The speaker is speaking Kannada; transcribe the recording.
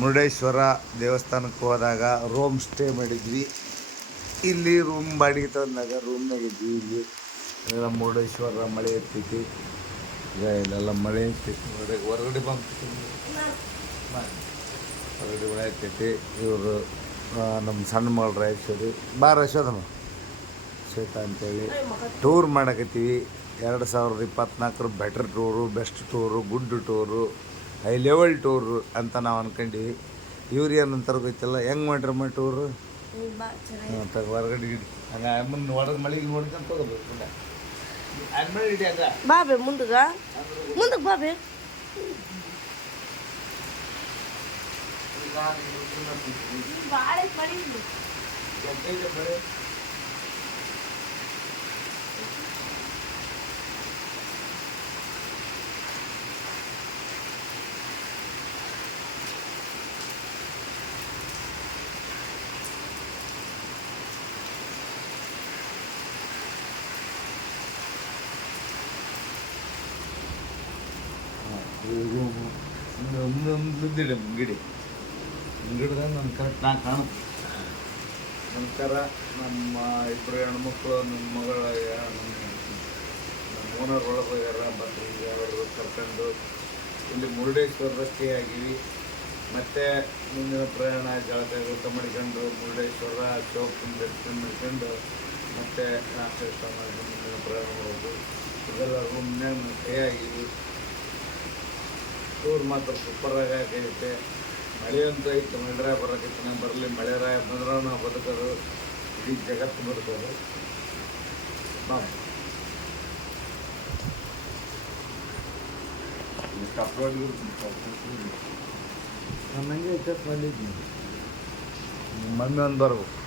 ಮುರುಡೇಶ್ವರ ದೇವಸ್ಥಾನಕ್ಕೆ ಹೋದಾಗ ರೂಮ್ ಸ್ಟೇ ಮಾಡಿದ್ವಿ. ಇಲ್ಲಿ ರೂಮ್ ಬಾಡಿಗೆ ತಂದಾಗ ರೂಮ್ನಾಗ ಇದ್ವಿ. ಇಲ್ಲಿ ಎಲ್ಲ ಮುರುಡೇಶ್ವರ ಮಳೆ ಇರ್ತೈತಿ. ಈಗ ಇಲ್ಲೆಲ್ಲ ಮಳೆ ಇರ್ತೈತಿ. ಹೊರಗಡೆ ಹೊರಗಡೆ ಮಳೆ ಇರ್ತೈತಿ. ಇವರು ನಮ್ಮ ಸಣ್ಣ ಮಗಳು ರಾಯೇಶ್ವರಿ ಬಾರ ಯಶೋದಮ್ಮ ಶ್ವೇತಾ ಅಂತೇಳಿ ಟೂರ್ ಮಾಡಕತ್ತೀವಿ. 2024 better tour, best tour, good tour, high level tour ಅಂತ ನಾವು ಅನ್ಕೊಂಡೀವಿ. ಇವ್ರು ಏನಂತಾರೆ ಗೊತ್ತಿಲ್ಲ. ಹೆಂಗೆ ಮಾಡ್ರಮ್ಮ ಟೂರು? ಹೊರಗಡೆ ಹಂಗೆ ಅಮ್ಮನ ಹೊರಗೆ ಮಳೆಗೆ ನೋಡ್ಕೊಂಡು ತಗೋಬೇಕು. ಅಮ್ಮನ ಹಿಡಿ ಹಂಗ ಬಾಬೆ ಮುಂದಕ್ಕೆ ಬಾಬೆ. ಮುಂದಿಡಿ ಮುಂಗಿಡ್ದಾಗ ನನ್ನ ಕರೆಕ್ಟ್ ನಾ ಕಾಣುತ್ತೆ. ನಂತರ ನಮ್ಮ ಇಬ್ಬರು ಹೆಣ್ಮಕ್ಳು, ನನ್ನ ಮಗಳ ನಮ್ಮ ಓನರ್ ಒಳಗೆ ಹೋಗ್ಯಾರ. ಬಂದು ಈಗ ಅವರು ಕರ್ಕೊಂಡು ಇಲ್ಲಿ ಮುರುಡೇಶ್ವರ ಸ್ಟೇ ಆಗಿವಿ. ಮತ್ತು ಮುಂದಿನ ಪ್ರಯಾಣ ಜಳಕ ಮಾಡ್ಕೊಂಡು ಮುರುಡೇಶ್ವರ ಚೌಕಿನ ದರ್ಶನ ಮಾಡ್ಕೊಂಡು ಮತ್ತು ನಾಷ್ಟ ಮಾಡ್ಕೊಂಡು ಮುಂದಿನ ಪ್ರಯಾಣ ಮಾಡೋದು. ಇದೆಲ್ಲ ರೂಮ್ನಾಗ ಸ್ಟೇ ಆಗಿವಿ. ಟೂರ್ ಮಾತ್ರ ಸೂಪರಾಗಿ ಆಗೈತೆ. ಮಳೆ ಅಂತೂ ಐತೆ. ಮಳೆರಾಯ ಬರೋಕೈತೆ. ನಾವು ಬರಲಿ, ಮಳೆರಾಯ ಬಂದ್ರೆ ನಾವು ಬದುಕೋದು, ಇಡೀ ಜಗತ್ತು ಬದುಕೋದು. ನಮಗೆ ಬಂದಿದ್ದೀನಿ. ಮಮ್ಮಿ ಒಂದು ಬರ್ಬೇಕು.